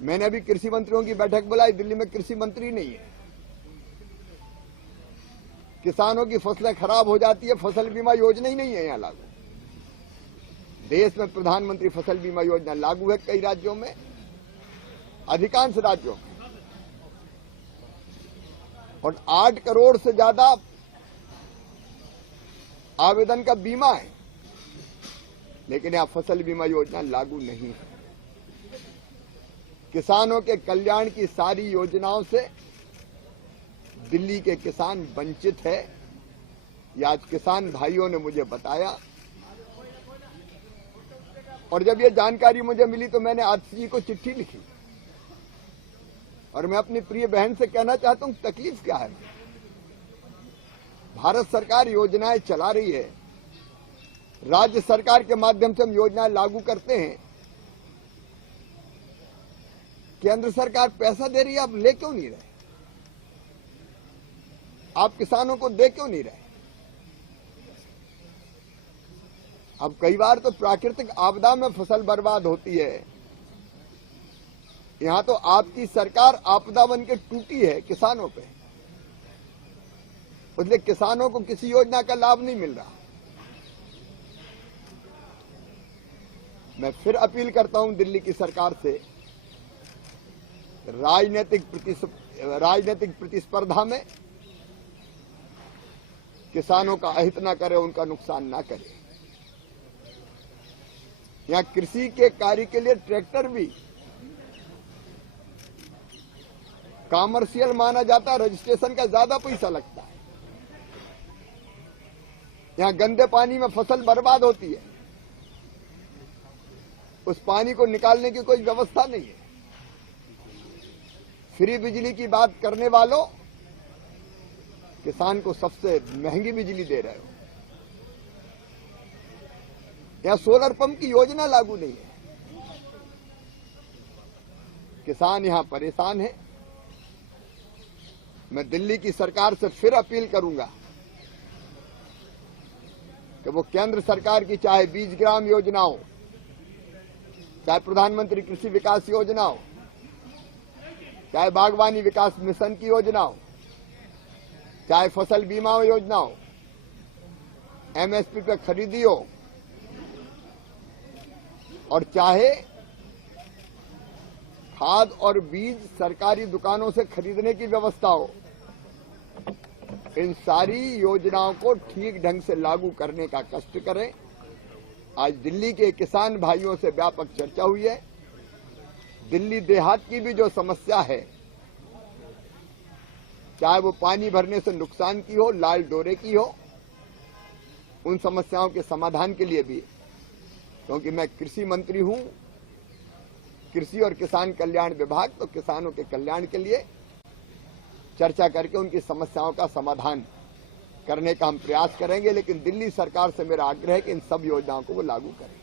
मैंने अभी कृषि मंत्रियों की बैठक बुलाई, दिल्ली में कृषि मंत्री नहीं है। किसानों की फसलें खराब हो जाती है, फसल बीमा योजना ही नहीं है यहाँ लागू। देश में प्रधानमंत्री फसल बीमा योजना लागू है कई राज्यों में, अधिकांश राज्यों में, और 8 करोड़ से ज्यादा आवेदन का बीमा है, लेकिन यहां फसल बीमा योजना लागू नहीं है। किसानों के कल्याण की सारी योजनाओं से दिल्ली के किसान वंचित है। ये आज किसान भाइयों ने मुझे बताया, और जब ये जानकारी मुझे मिली तो मैंने आदित्य जी को चिट्ठी लिखी, और मैं अपनी प्रिय बहन से कहना चाहता हूं तकलीफ क्या है। भारत सरकार योजनाएं चला रही है, राज्य सरकार के माध्यम से हम योजनाएं लागू करते हैं, केंद्र सरकार पैसा दे रही है, आप ले क्यों नहीं रहे? आप किसानों को दे क्यों नहीं रहे? अब कई बार तो प्राकृतिक आपदा में फसल बर्बाद होती है, यहां तो आपकी सरकार आपदा बन के टूटी है किसानों पे, इसलिए किसानों को किसी योजना का लाभ नहीं मिल रहा। मैं फिर अपील करता हूं दिल्ली की सरकार से, राजनीतिक प्रतिस्पर्धा में किसानों का अहित ना करे, उनका नुकसान ना करे। यहां कृषि के कार्य के लिए ट्रैक्टर भी कॉमर्शियल माना जाता है, रजिस्ट्रेशन का ज्यादा पैसा लगता है। यहां गंदे पानी में फसल बर्बाद होती है, उस पानी को निकालने की कोई व्यवस्था नहीं है। फ्री बिजली की बात करने वालों, किसान को सबसे महंगी बिजली दे रहे हो। यहां सोलर पंप की योजना लागू नहीं है, किसान यहां परेशान है। मैं दिल्ली की सरकार से फिर अपील करूंगा कि वो केंद्र सरकार की चाहे बीज ग्राम योजना हो, चाहे प्रधानमंत्री कृषि विकास योजना हो, चाहे बागवानी विकास मिशन की योजना हो, चाहे फसल बीमा योजना हो, एमएसपी पे खरीदी हो, और चाहे खाद और बीज सरकारी दुकानों से खरीदने की व्यवस्था हो, इन सारी योजनाओं को ठीक ढंग से लागू करने का कष्ट करें। आज दिल्ली के किसान भाइयों से व्यापक चर्चा हुई है। दिल्ली देहात की भी जो समस्या है, चाहे वो पानी भरने से नुकसान की हो, लाल डोरे की हो, उन समस्याओं के समाधान के लिए भी, क्योंकि मैं कृषि मंत्री हूं, कृषि और किसान कल्याण विभाग, तो किसानों के कल्याण के लिए चर्चा करके उनकी समस्याओं का समाधान करने का हम प्रयास करेंगे। लेकिन दिल्ली सरकार से मेरा आग्रह है कि इन सब योजनाओं को वो लागू करें।